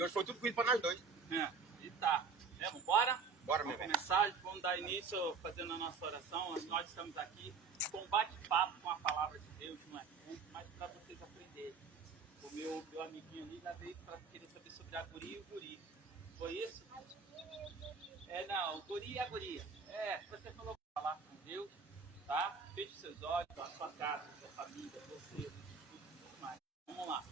E hoje foi tudo corrido para nós dois. E tá. Vambora? Bora, meu Vamos velho. começar, vamos dar início fazendo a nossa oração. Nós estamos aqui com bate-papo com a palavra de Deus, não é culto, mas para vocês aprenderem. O meu amiguinho ali já veio para querer saber sobre a guria e o guri. Foi isso? Não, o guri e a guria. Você falou para falar com Deus, tá? Feche seus olhos, a sua casa, a sua família, você, tudo mais. Vamos lá.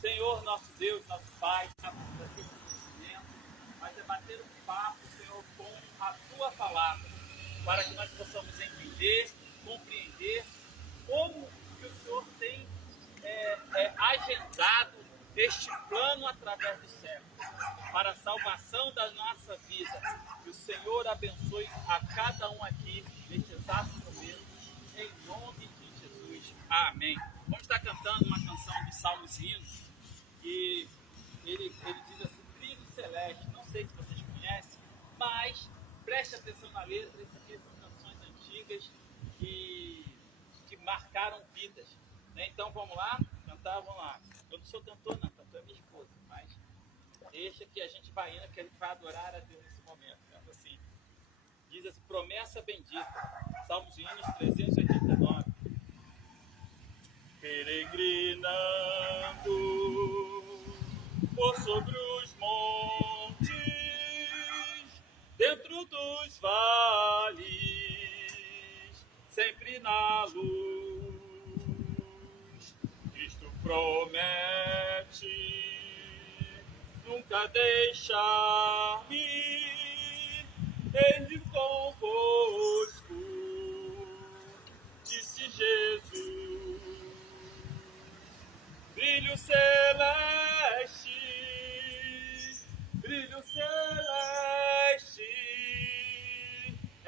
Senhor, nosso Deus, nosso Pai, estamos aqui no conhecimento, mas é bater um papo, Senhor, com a Tua palavra, para que nós possamos entender, compreender como que o Senhor tem agendado este plano através do céu, para a salvação da nossa vida. Que o Senhor abençoe a cada um aqui neste exato momento, em nome de Jesus. Amém. Vamos estar cantando uma canção dos Salmos e Hinos, e ele diz assim, brilho celeste. Não sei se vocês conhecem, mas preste atenção na letra. Isso aqui são canções antigas que marcaram vidas, né? Então vamos lá, cantar, vamos lá. Eu não sou cantor não, cantor é minha esposa, mas deixa que a gente vai indo, que a gente vai adorar a Deus nesse momento. Canta assim, diz assim, promessa bendita, Salmos e Hinos 389. Peregrinando por sobre os montes, dentro dos vales, sempre na luz, Cristo promete nunca deixar-me, eis convosco, disse Jesus. Brilho celeste,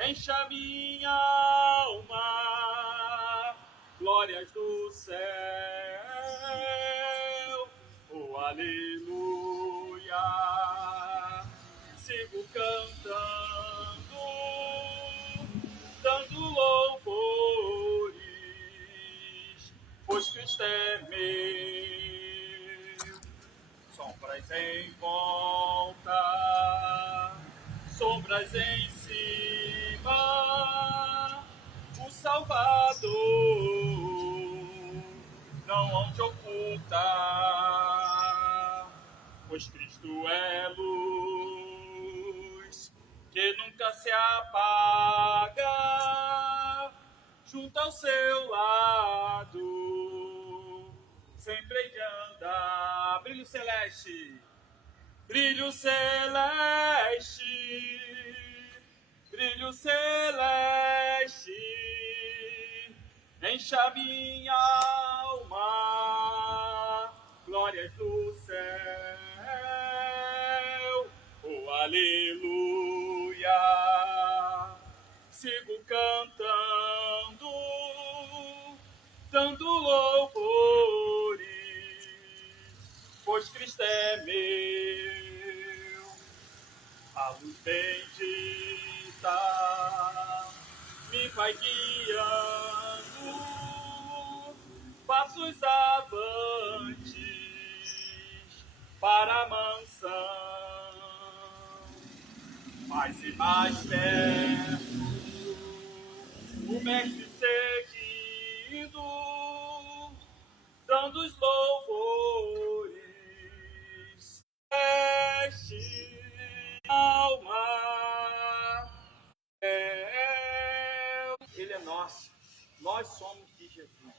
encha minha alma, glórias do céu, oh aleluia, sigo cantando, dando louvores, pois Cristo é meu. Sombras em volta, sombras em cima, o Salvador não hão de ocultar, pois Cristo é luz que nunca se apaga, junto ao seu lado sempre ele anda. Brilho celeste, brilho celeste, brilho celeste, encha minha alma, glórias do céu, oh aleluia, sigo cantando, dando louvores, pois Cristo é meu. A luz bendita me vai guiando, passos avantes para a mansão, mais e mais perto, o Mestre seguindo, dando os louvores, este alma ele é nosso, nós somos de Jesus.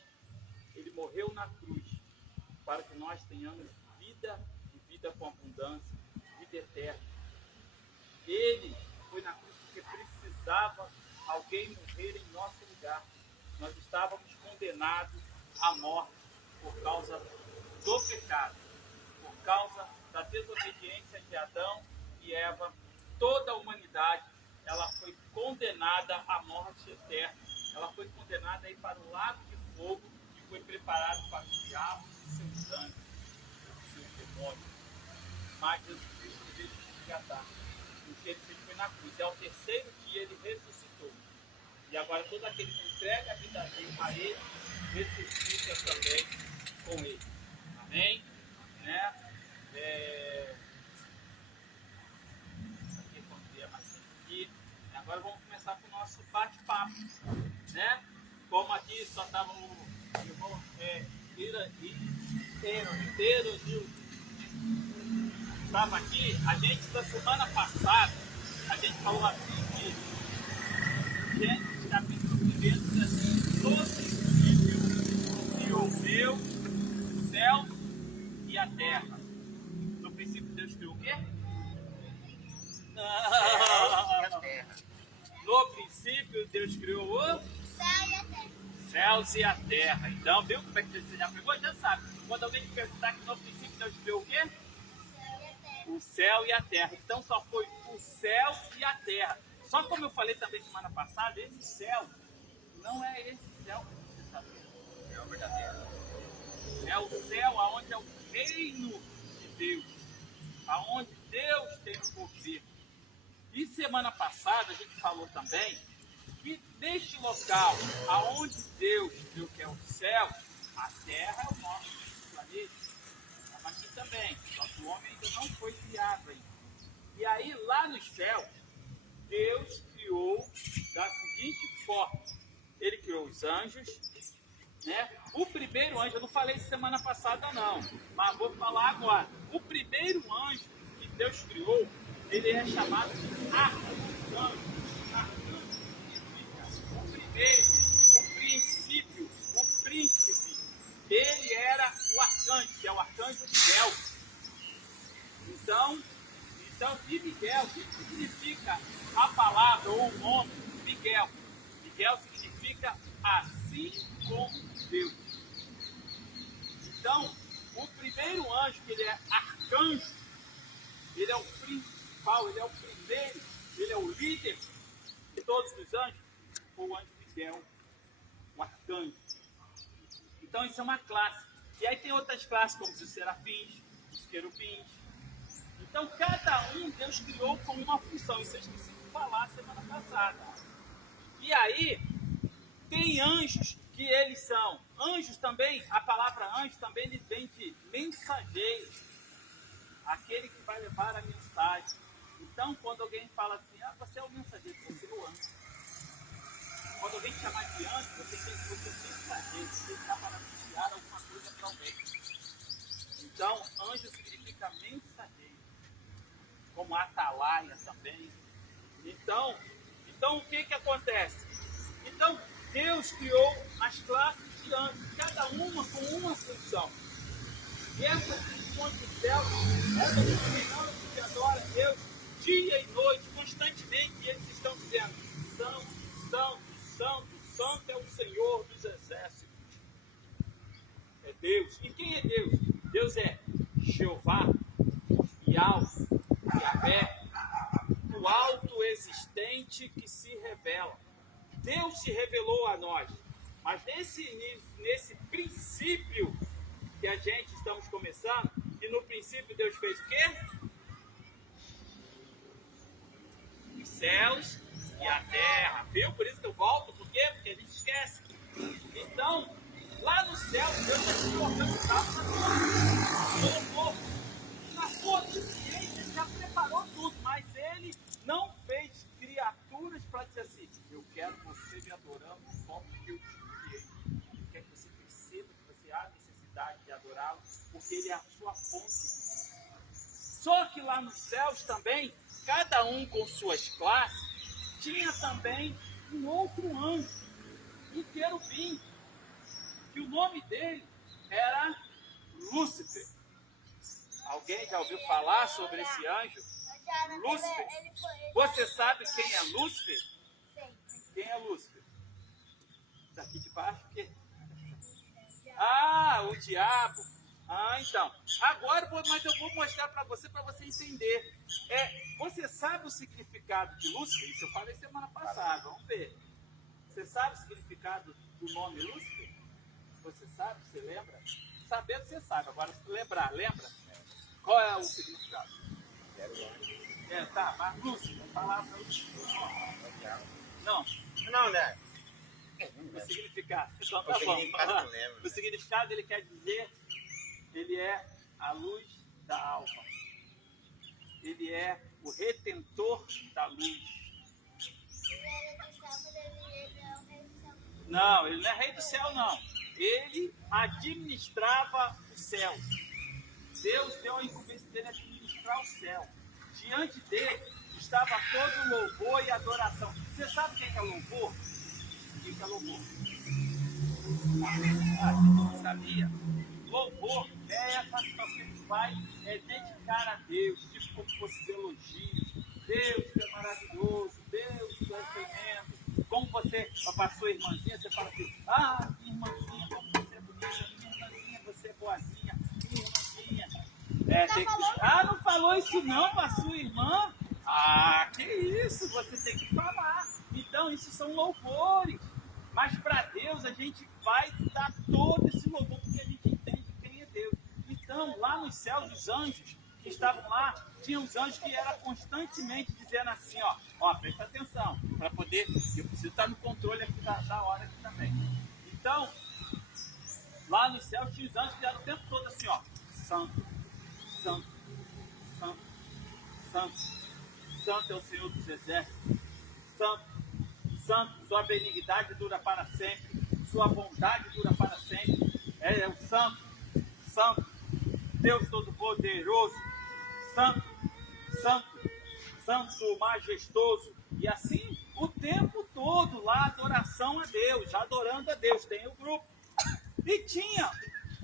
Ele morreu na cruz para que nós tenhamos vida e vida com abundância, vida eterna. Ele foi na cruz porque precisava alguém morrer em nosso lugar. Nós estávamos condenados à morte por causa do pecado, por causa da desobediência de Adão e Eva. Toda a humanidade ela foi condenada à morte eterna. Ela foi condenada aí para o lago de fogo que foi preparado para o diabo e seus sangue, seus demônios. Mas Jesus Cristo veio nos resgatar. O que ele fez foi na cruz. Ao terceiro dia ele ressuscitou. E agora todo aquele que entrega a vida a ele, ressuscita também com ele. Amém? Né? terra, né? Como aqui só estava o irmão inteiro estava aqui, a gente da semana passada, a gente falou assim que Gênesis capítulo 1 diz assim, no princípio criou Deus, o céu e a terra. No princípio Deus criou o quê? No princípio Deus criou o céus e a terra. Então, viu como é que você já pegou? Já sabe. Quando alguém te perguntar que no princípio Deus criou o quê? O céu e a terra. Então só foi o céu e a terra. Só como eu falei também semana passada, esse céu não é esse céu que você está vendo. É o verdadeiro. É o céu aonde é o reino de Deus. Aonde Deus tem o poder. E semana passada a gente falou também que neste local, aonde Deus viu que é o céu, a terra é o nosso planeta. Mas aqui também, só que o homem ainda não foi criado ainda. E aí, lá no céu, Deus criou da seguinte forma. Ele criou os anjos, né? O primeiro anjo, eu não falei semana passada não, mas vou falar agora. O primeiro anjo que Deus criou, ele é chamado de arcanjo. Arcanjo significa o primeiro, o princípio, o príncipe. Ele era o arcanjo, que é o arcanjo Miguel. Então, de Miguel, o que significa a palavra ou o nome Miguel? Miguel significa assim como Deus. Então, o primeiro anjo, que ele é arcanjo, ele é o principal, ele é o primeiro, ele é o líder de todos os anjos, foi o anjo Miguel, o arcanjo. Então, isso é uma classe. E aí tem outras classes, como os serafins, os querubins. Então, cada um Deus criou com uma função. Isso eu esqueci de falar semana passada. E aí, tem anjos que eles são. Anjos também, a palavra anjo também ele vem de mensageiro. Aquele que vai levar a mensagem. Então, quando alguém fala assim, você é o mensageiro, você é o anjo. Quando alguém te chamar de anjo, você tem que ser mensageiro. Você está para anunciar alguma coisa para alguém. Então, anjo significa mensageiro. Como atalaia também. Então o que acontece? Então, Deus criou as classes de anjos, cada uma com uma função. E essas funções do céu, essas funções que adoram a Deus, dia e noite, constantemente, eles estão dizendo, santo, santo, santo, santo é o Senhor dos exércitos. É Deus. E quem é Deus? Deus é Jeová, Yahvé, Yahvé, o alto existente que se revela. Deus se revelou a nós, mas nesse princípio que a gente estamos começando, e no princípio Deus fez o quê? Os céus e a terra, viu? Por isso que eu volto, por quê? Porque a gente esquece. Então, lá no céu, Deus já se organizava na sua onisciência, já preparou tudo, mas Ele não fez criaturas para dizer assim, eu quero você me adorando só porque eu te criei. Ele quer que você perceba que você há necessidade de adorá-lo, porque Ele é a sua fonte. Só que lá nos céus também, cada um com suas classes, tinha também um outro anjo, um querubim, que o nome dele era Lúcifer. Alguém já ouviu falar sobre esse anjo? Lúcifer. Você sabe quem é Lúcifer? Quem é Lúcifer? Daqui de baixo o quê? O diabo. Então. Agora, mas eu vou mostrar para você entender. Você sabe o significado de Lúcifer? Isso eu falei semana passada. Vamos ver. Você sabe o significado do nome Lúcifer? Você sabe? Você lembra? Saber você sabe. Agora, lembra? Qual é o significado? Mas Lúcifer, a palavra Não, né? O significado. Então, tá bom. O significado, ele quer dizer, ele é a luz da alma. Ele é o retentor da luz. Não, ele não é rei do céu, não. Ele administrava o céu. Deus deu a incumbência dele administrar o céu. Diante dele estava todo louvor e adoração. Você sabe o que é louvor? O que é louvor? Você sabia? Louvor é essa situação que a gente vai dedicar a Deus, tipo como se fosse elogios. Deus, tu é maravilhoso. Deus, tu é tremendo. Como você, a sua irmãzinha, você fala assim: ah, minha irmãzinha, como você é bonita. Minha irmãzinha, você é boazinha. Minha irmãzinha. Ah, não falou isso não para sua irmã? Ah, que isso, você tem que falar. Então, isso são louvores. Mas para Deus a gente vai dar todo esse louvor porque a gente entende quem é Deus. Então, lá nos céus, os anjos que estavam lá, tinham os anjos que eram constantemente dizendo assim, ó, presta atenção, para poder, eu preciso estar no controle aqui da hora aqui também. Então, lá nos céus tinha os anjos que eram o tempo todo assim, ó, santo, santo, santo, santo, santo é o Senhor dos Exércitos, santo, santo, sua benignidade dura para sempre, sua bondade dura para sempre, é o santo, santo, Deus Todo-Poderoso, santo, santo, santo, majestoso, e assim o tempo todo lá adoração a Deus, adorando a Deus, tem o grupo, e tinha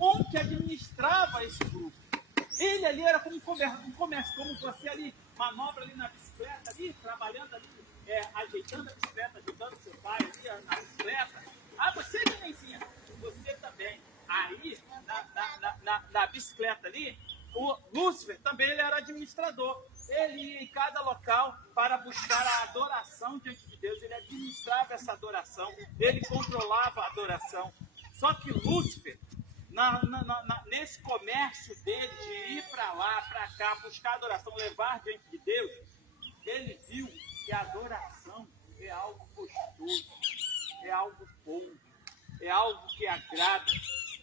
um que administrava esse grupo. Ele ali era como um comércio, como você ali, manobra ali na bicicleta, ali, trabalhando ali, ajeitando a bicicleta, ajudando o seu pai ali na bicicleta. Ah, você, nenenzinha, você também. Aí, na bicicleta ali, o Lúcifer também ele era administrador. Ele ia em cada local para buscar a adoração diante de Deus. Ele administrava essa adoração, ele controlava a adoração. Só que Lúcifer, nesse comércio dele de ir para lá, para cá, buscar adoração, levar diante de Deus, ele viu que a adoração é algo gostoso, é algo bom, é algo que agrada.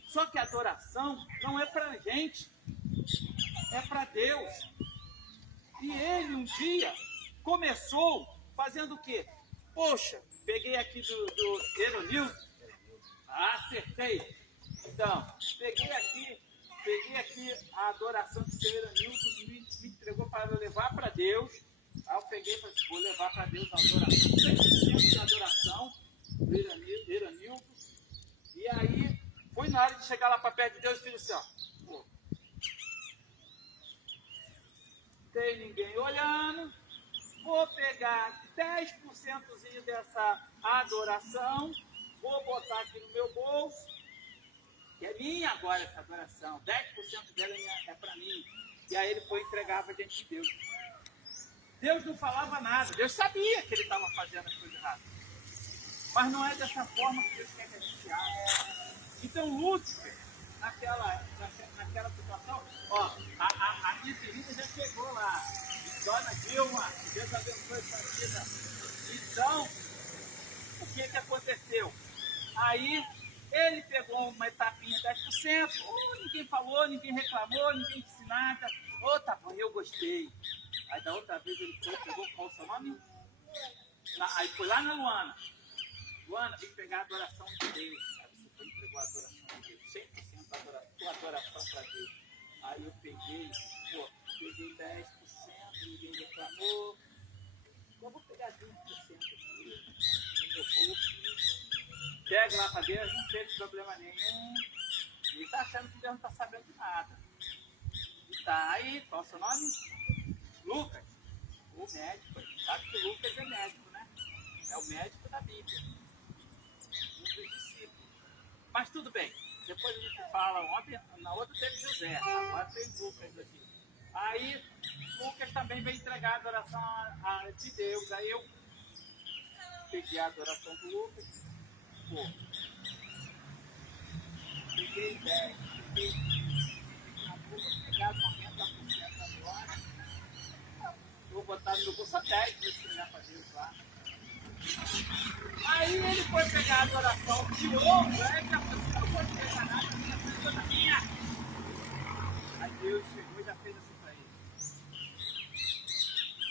Só que a adoração não é para a gente, é para Deus. E ele um dia começou fazendo o quê? Poxa, peguei aqui do Eronildo, acertei. Então, peguei aqui a adoração que o Senhor Eronildo me entregou para eu levar para Deus. Aí eu peguei e falei, vou levar para Deus a adoração, 100% de adoração do Eronildo. E aí, foi na hora de chegar lá para perto de Deus e fiz assim, ó. Tem ninguém olhando, vou pegar 10% dessa adoração, vou botar aqui no meu bolso, que é minha agora essa adoração, 10% dela é para mim. E aí ele foi e entregava diante de Deus. Deus não falava nada, Deus sabia que ele estava fazendo as coisas erradas. Mas não é dessa forma que Deus quer que a gente haja. Então Lúcifer, naquela situação, ó, a minha querida já chegou lá. Dona Dilma, Deus abençoe sua vida. Então, o que aconteceu? Aí, ele pegou uma etapinha 10%, ninguém falou, ninguém reclamou, ninguém disse nada. Tá bom, eu gostei. Aí da outra vez ele pegou qual o seu nome? Aí foi lá na Luana. Luana, vem pegar a adoração de Deus. Aí você foi entregou a adoração de Deus, 100% tua adoração para Deus. Aí eu peguei 10%, ninguém reclamou. Eu vou pegar 20% aqui no meu bolso. Pega lá para Deus, não teve problema nenhum. Ele está achando que Deus não está sabendo de nada. E tá aí, qual é o seu nome? Lucas, o médico. Sabe que Lucas é médico, né? É o médico da Bíblia. Um dos discípulos. Mas tudo bem. Depois a gente fala, ontem, na outra teve José, agora tem Lucas aqui. Aí, Lucas também veio entregar a adoração de Deus. Aí eu peguei a adoração do Lucas. Peguei 10, peguei 20, vou pegar 90% agora. Vou botar no meu bolso a 10, vou entregar para Deus lá. Aí ele foi pegar a adoração de novo, aí já falou assim, não vou pegar nada, essa coisa minha. Aí Deus chegou e já fez assim para ele.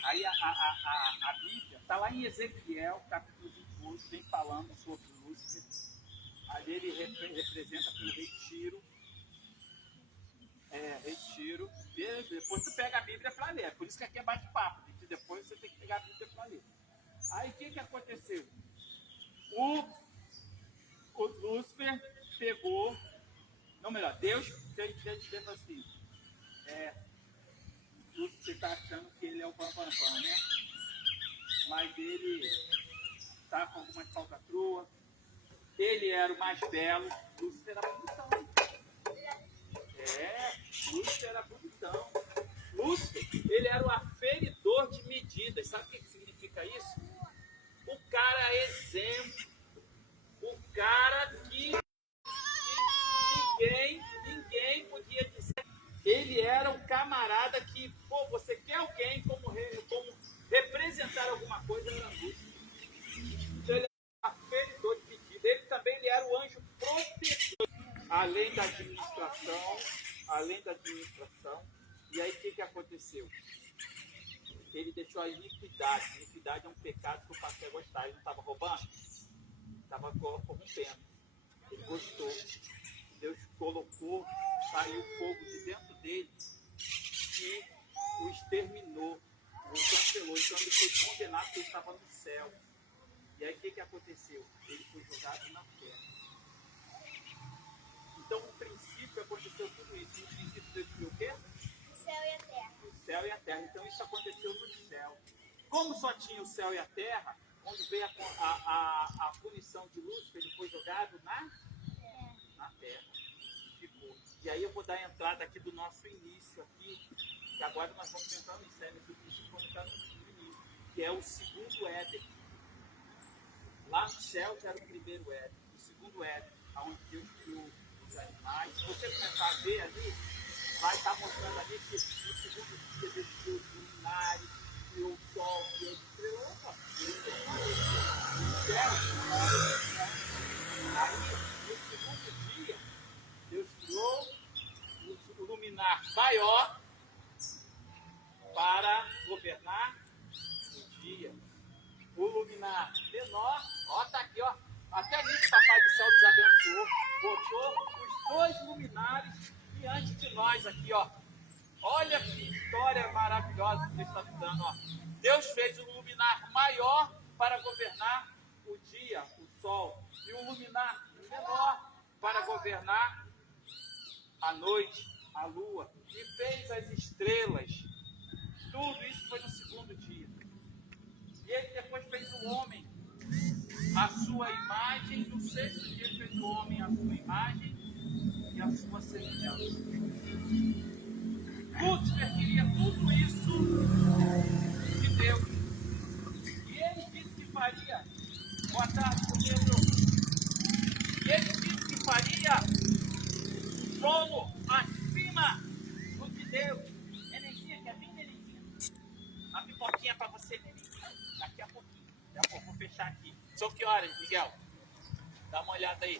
Aí a Bíblia Está lá em Ezequiel, capítulo 28, vem falando sobre Lúcifer. Ali ele representa pelo retiro. Retiro. E depois tu pega a Bíblia para ler. Por isso que aqui é bate-papo. Depois você tem que pegar a Bíblia para ler. Aí o que aconteceu? O Lúcifer pegou. Não, melhor, Deus fez assim. Lúcifer está achando que ele é o pam-pam-pam, né? Mas ele está com algumas falcatruas. Ele era o mais belo. Lúcifer era bonitão. Lúcifer era bonitão. Lúcifer, ele era o aferidor de medidas. Sabe o que significa isso? O cara exemplo. O cara que ninguém podia dizer. Ele era um camarada que, pô, você quer alguém como representar alguma coisa, era Lúcifer. Então ele era o aferidor de medidas. Ele também era o anjo protetor. Além da administração. E aí o que aconteceu? Ele deixou a iniquidade. Iniquidade é um pecado que o pastor gostava. Ele não estava roubando? Estava corrompendo. Ele gostou. Deus colocou, saiu fogo de dentro dele e o exterminou, o cancelou. Então ele foi condenado porque ele estava no céu. E aí o que aconteceu? Ele foi jogado na terra. Então, no princípio, aconteceu tudo isso. No princípio, Deus criou o quê? O céu e a terra. O céu e a terra. Então, isso aconteceu no céu. Como só tinha o céu e a terra, quando veio a punição de Lúcifer, ele foi jogado na terra. Ficou. E aí eu vou dar a entrada aqui do nosso início aqui, que agora nós vamos entrar no início, do princípio vamos entrar no início, que é o segundo Éden. Lá no céu já era o primeiro Éden. O segundo Éden, onde Deus criou os animais. Se você começar a ver ali, vai estar mostrando ali que no segundo dia Deus criou os luminares, criou o sol, criou as estrelas. Opa! O céu, aí no segundo dia, Deus criou o luminar maior para governar o dia. O luminar menor, ó, tá aqui, ó. Até nisso, Papai do Céu nos abençoou. Botou os dois luminares diante de nós aqui, ó. Olha que história maravilhosa que Deus está nos dando, ó. Deus fez o luminar maior para governar o dia, o sol, e o luminar menor para governar a noite, a lua, e fez as estrelas. Tudo isso foi no segundo dia. E ele depois fez o homem à sua imagem. No sexto dia ele fez o homem à sua imagem e à sua semelhança. Lúcifer queria tudo isso de Deus. E ele disse que faria. Boa tarde, Pedro. E ele disse que faria trono acima do de Deus. Nenenzinha, quer vir, Nenenzinha? Uma pipoquinha para você, Nenenzinha. Daqui a pouquinho. Daqui a pouco, vou fechar aqui. São que horas, Miguel? Dá uma olhada aí.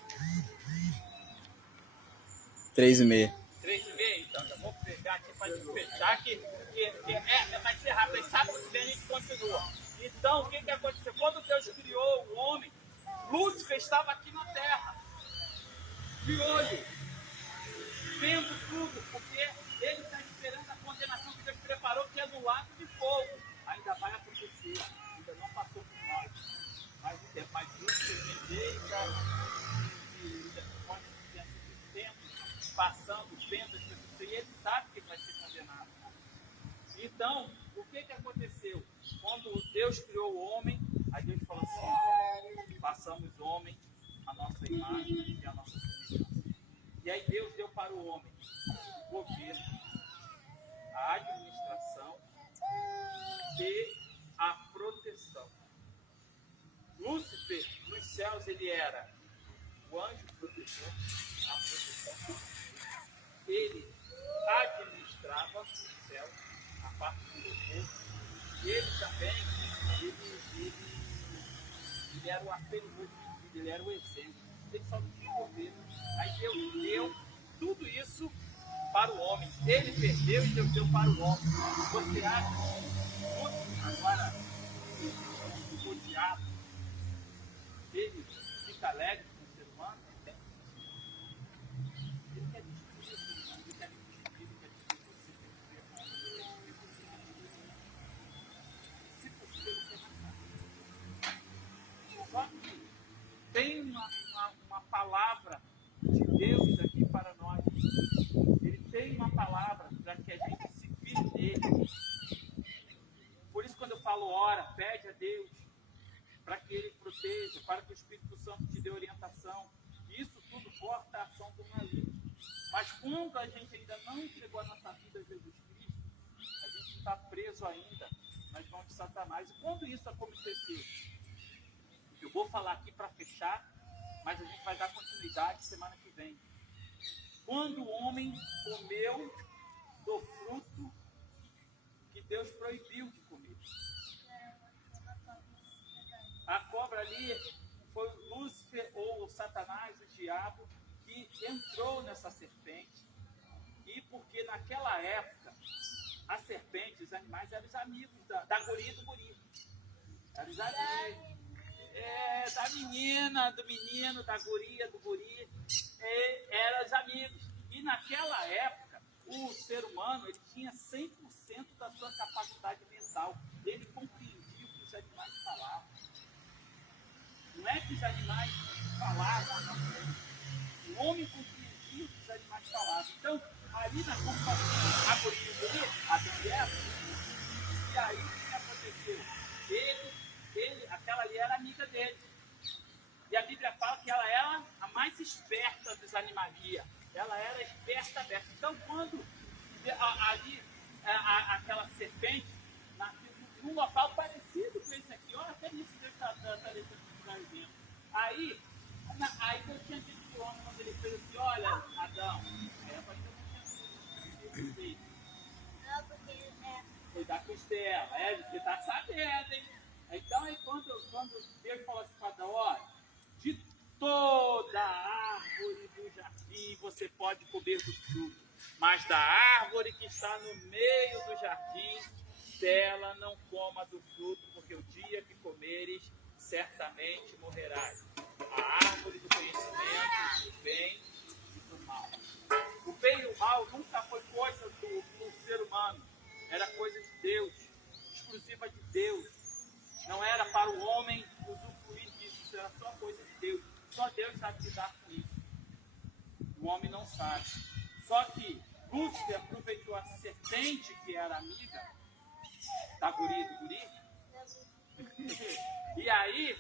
3h30. 3h30, então. Já vou pegar aqui para gente fechar aqui. Vai ser rápido. E sábado que vem a gente continua. Então, o que aconteceu? Quando Deus criou o homem, Lúcifer estava aqui na terra. De olho. Vendo tudo. Porque ele está esperando a condenação que Deus preparou, que é do lago de fogo. Ainda vai acontecer. Ainda não passou por nós. Mais um tempo. Mas Lúcifer veio passando, vendo as pessoas, e ele sabe que vai ser condenado. Então, o que aconteceu? Quando Deus criou o homem, aí Deus falou assim: passamos o homem a nossa imagem e a nossa semelhança. E aí Deus deu para o homem o governo, a administração e a proteção. Lúcifer, nos céus, ele era o anjo protetor, a proteção. Ele administrava o céu, a parte do povo. E ele também, ele era o aferidor de medida, ele era o exemplo. Ele só não tinha governo. Aí Deus deu tudo isso para o homem. Ele perdeu e Deus deu para o homem. Você acha que agora o diabo, ele fica alegre com o ser humano? Ele quer destruir o ser humano, ele quer destruir, ele quer destruir você, se possível, ele quer matar. Só que tem uma palavra de Deus aqui para nós. Ele tem uma palavra para que a gente se firme nele. Por isso, quando eu falo ora, pede a Deus para que Ele proteja, para que o Espírito Santo te dê orientação. Isso tudo corta a ação do maligno. Mas quando a gente ainda não entregou a nossa vida a Jesus Cristo, a gente está preso ainda nas mãos de Satanás. E quando isso acontecer, eu vou falar aqui para fechar, mas a gente vai dar continuidade semana que vem. Quando o homem comeu do fruto que Deus proibiu de comer. A cobra ali foi o Lúcifer ou o Satanás, o diabo, que entrou nessa serpente. E porque naquela época, a serpente, os animais eram os amigos da guria e do guri. Eram os amigos. Da menina, do menino, da guria, do guri. Eram os amigos. E naquela época, o ser humano ele tinha 100% da sua capacidade mental. Ele compreendia o que os animais falavam. Não é que os animais falavam a nossa mente. O homem compreendia o que os animais falavam. Então, ali na companhia, a guria e o guri, Adão e Eva, e aí o que aconteceu? Aquela ali era amiga dele. E a Bíblia fala que ela era a mais esperta dos animalia. Ela era esperta dessa. Então, quando ali aquela serpente, num local parecido com esse aqui, olha até isso que está trazendo. Aí Deus tinha dito para o homem, quando ele fez assim, olha, Adão, Eva ainda não tinha feito. Não, porque foi da costela, você está sabendo, hein? Então, aí quando Deus falou assim para Adão, olha, de toda a árvore do jardim você pode comer do fruto, mas da árvore que está no meio do jardim, dela não coma do fruto, porque o dia que comeres, certamente morrerás. A árvore do conhecimento do bem e do mal. O bem e o mal nunca foi coisa do ser humano, era coisa de Deus, exclusiva de Deus. Não era para o homem usufruir disso, isso era só coisa de Deus. Só Deus sabe lidar com isso. O homem não sabe. Só que Lúcifer aproveitou a serpente, que era amiga da guria e do guri. E aí,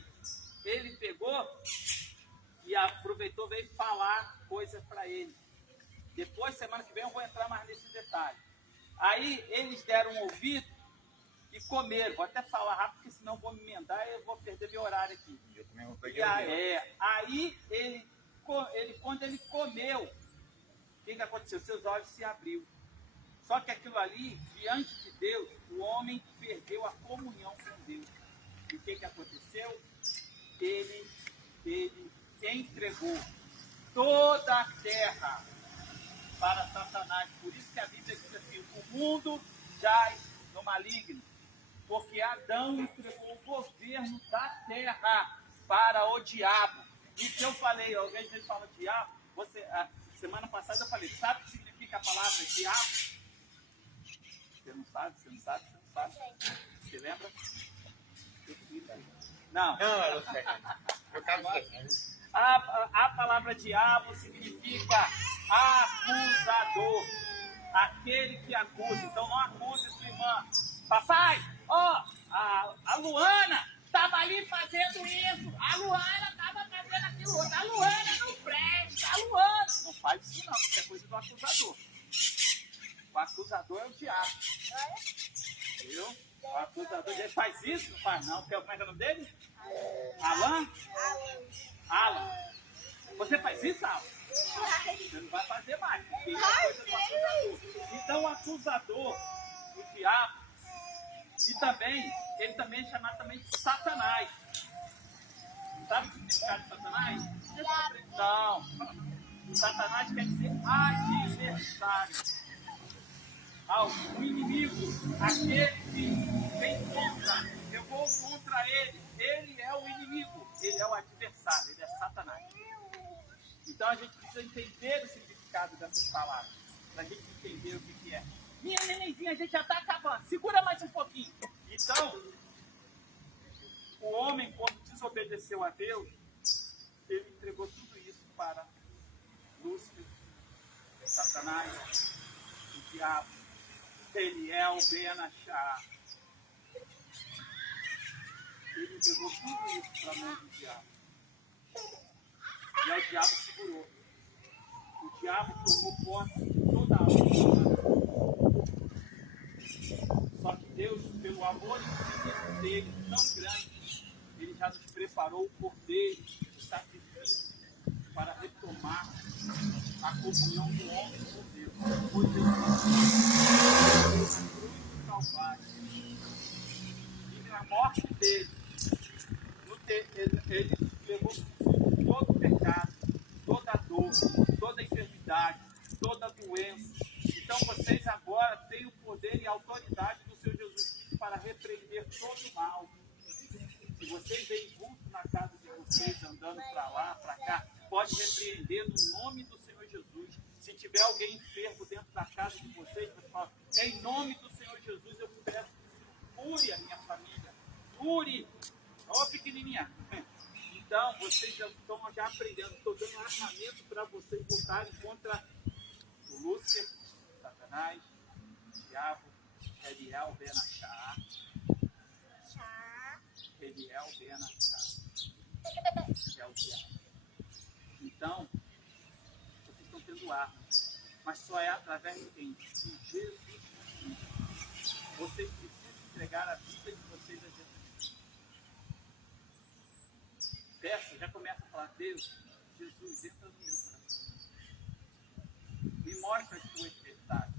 ele pegou e aproveitou, veio falar coisas para ele. Depois, semana que vem, eu vou entrar mais nesse detalhe. Aí, eles deram um ouvido e comeram. Vou até falar rápido, porque senão eu vou me emendar e eu vou perder meu horário aqui. Eu também vou pegar. Aí, quando ele comeu, o que aconteceu? Seus olhos se abriu. Só que aquilo ali, diante de Deus, o homem perdeu a comunhão com Deus. E o que aconteceu? Ele entregou toda a terra para Satanás. Por isso que a Bíblia diz assim, o mundo jaz no maligno. Porque Adão entregou o governo da terra para o diabo. E que eu falei, alguém me fala diabo, semana passada eu falei, sabe o que significa a palavra diabo? Você não sabe? Você lembra? Não. Eu sei. Eu quero A palavra diabo significa acusador. Aquele que acusa. Então não acuse sua irmã. Papai, a Luana estava ali fazendo isso. A Luana estava fazendo aquilo outro. A Luana não presta. A Luana. Não faz isso não, isso é coisa do acusador. O acusador é o diabo. Viu? O acusador ele faz isso? Não faz não. Como é que é o nome dele? Alan. Você faz isso, Alan? Você não vai fazer mais. Porque isso é coisa do acusador. Então o acusador, o diabo, e também, ele também é chamado também de Satanás. Sabe o significado de Satanás? Não. Satanás quer dizer adversário. O inimigo, aquele que vem contra. Eu vou contra ele é o inimigo, ele é o adversário, ele é Satanás. Então a gente precisa entender o significado dessas palavras, para a gente entender o que é. Minha nenenzinha, a gente já está acabando, segura mais um pouquinho. Então, o homem, quando desobedeceu a Deus, ele entregou tudo isso para Lúcifer, Satanás, o diabo, Belial, Ben-Achá. Ele entregou tudo isso para a mão do diabo. E aí o diabo segurou. O diabo tomou posse de toda a alma. Só que Deus, pelo amor infinito dele, tão grande, ele já nos preparou o cordeiro, o sacrifício, para retomar a comunhão do homem com Deus. Foi Jesus na cruz do Calvário. E na morte dele, ele levou todo o pecado, toda a dor, toda a enfermidade, toda a doença. Então vocês agora têm o poder e a autoridade do Senhor Jesus Cristo para repreender todo o mal. Se vocês veem vulto na casa de vocês, andando para lá, para cá, pode repreender no nome do Senhor Jesus. Se tiver alguém enfermo dentro da casa de vocês, você fala, em nome do Senhor Jesus eu peço que cure a minha família. Cure. Ó, pequenininha. Então, vocês já estão aprendendo. Estou dando armamento para vocês lutarem contra o Lúcifer, Satanás, o diabo, Belial, Ben-Achá. Belial, Ben-Achá. É o diabo. Então, vocês estão tendo armas. Mas só é através de quem? De Jesus Cristo. Vocês precisam entregar a vida de vocês a Jesus. Peça, já começa a falar, Deus, Jesus, entra no meu coração. Me mostra as tuas verdades.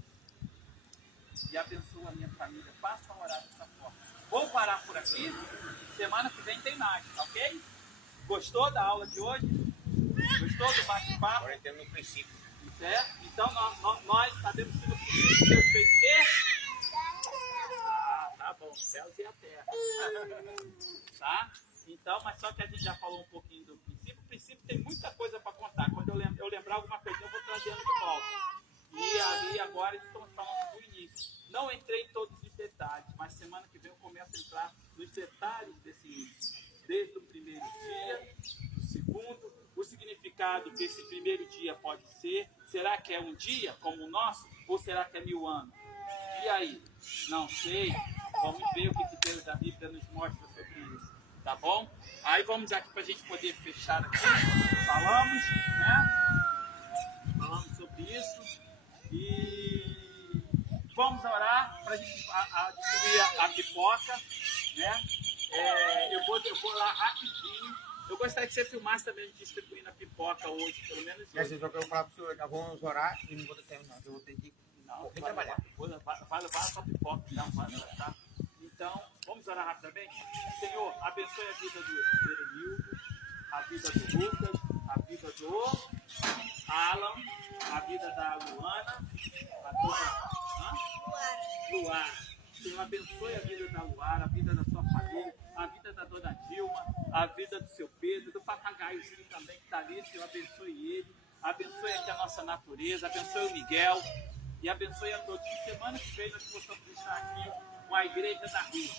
E abençoa a minha família. Passa a orar dessa forma. Vou parar por aqui. Semana que vem tem mais, ok? Gostou da aula de hoje? Gostou do bate-papo? Agora temos no princípio. Certo? Então nós sabemos que no princípio Deus fez o quê? Ah, tá bom. Céus e a terra. Tá? Então, mas só que a gente já falou um pouquinho do princípio. O princípio tem muita coisa para contar. Quando eu lembrar alguma coisa, eu vou trazendo de volta. E ali agora estamos falando do início. Não entrei em todos os detalhes, mas semana que vem eu começo a entrar nos detalhes desse início. Desde o primeiro dia, o segundo, o significado que esse primeiro dia pode ser. Será que é um dia como o nosso? Ou será que é 1000 anos? E aí? Não sei. Vamos ver o que Deus da Bíblia nos mostra sobre isso. Tá bom? Aí vamos aqui para a gente poder fechar aqui. Falamos, né? Falamos sobre isso. E vamos orar para a gente distribuir a pipoca, né? Eu vou lá rapidinho. Eu gostaria que você filmasse também distribuindo a pipoca hoje, pelo menos hoje. Essa jogo eu vou falar pro senhor, vamos orar e não vou ter tempo não. Eu vou ter que trabalhar. Vai levar a sua pipoca, tá? Então, vamos orar rapidamente? Senhor, abençoe a vida do Erenildo, a vida do Lucas, a vida do Alan, a vida da Luana, Luara. Senhor, abençoe a vida da Luara, a vida da sua família, a vida da dona Dilma, a vida do seu Pedro, do papagaiozinho também que está ali. Senhor, abençoe ele, abençoe aqui a nossa natureza, abençoe o Miguel e abençoe a todos. Que semana que vem nós possamos estar aqui com a Igreja da Rua.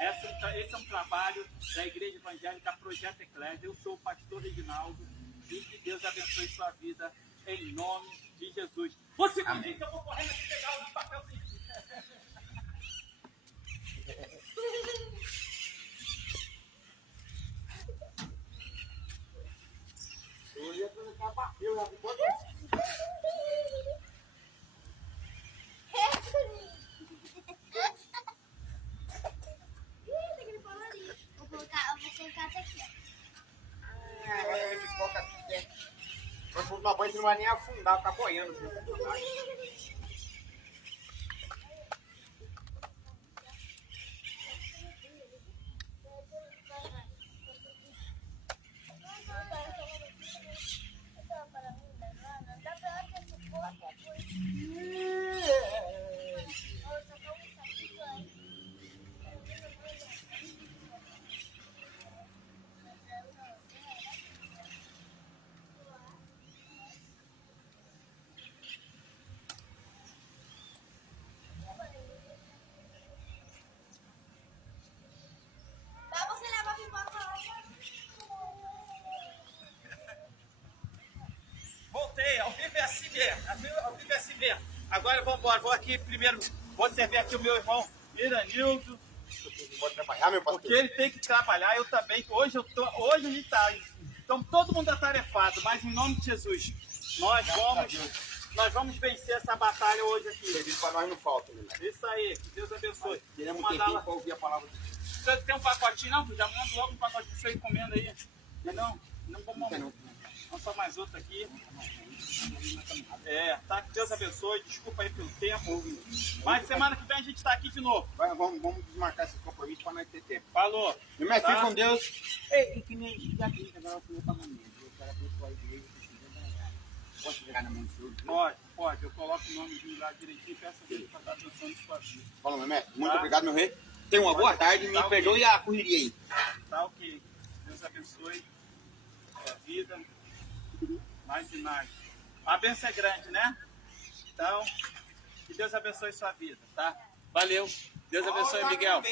Esse é um trabalho da Igreja Evangélica Projeto Eclésia. Eu sou o pastor Reginaldo e que Deus abençoe sua vida em nome de Jesus. Você me diz que eu vou correndo aqui pegar o papelzinho. Eu ia colocar papel lá depois. Vou colocar até aqui, ó. Agora a pipoca aqui. Quando for tomar banho, você não vai nem afundar, ficar boiando. Eu fico assim mesmo. Agora vamos embora. Vou aqui primeiro. Vou servir aqui o meu irmão Miranildo. Não pode trabalhar, meu pastor. Porque ele tem que trabalhar, eu também. Hoje a gente está. Então todo mundo atarefado, mas em nome de Jesus, nós vamos vencer essa batalha hoje aqui. Serviço para nós não falta, né? Isso aí, que Deus abençoe. Queremos Vou um mandar tempinho lá. para ouvir a palavra de Deus. Você tem um pacotinho não? Já manda logo um pacotinho pra você encomenda aí. Não, não vamos. Vamos só mais outro aqui. Tá? Que Deus abençoe. Desculpa aí pelo tempo. Mas semana que vem a gente tá aqui de novo. Vamos desmarcar esse compromisso para nós ter tempo. Falou. Meu mestre, Tá? fique com Deus. E que nem já acredita agora o pagamento. Eu quero abençoar a igreja. Posso pegar na mão do senhor? Pode. Eu coloco o nome lá direitinho e peço a Deus para estar abençoando os sua vida. Fala, meu mestre. Muito Tá. obrigado, meu rei. Tenha uma boa tarde. Me Tá, perdoe a correria aí. Tá ok. Deus abençoe a sua vida. Mais e mais. A bênção é grande, né? Então, que Deus abençoe sua vida, tá? Valeu. Deus abençoe, Miguel.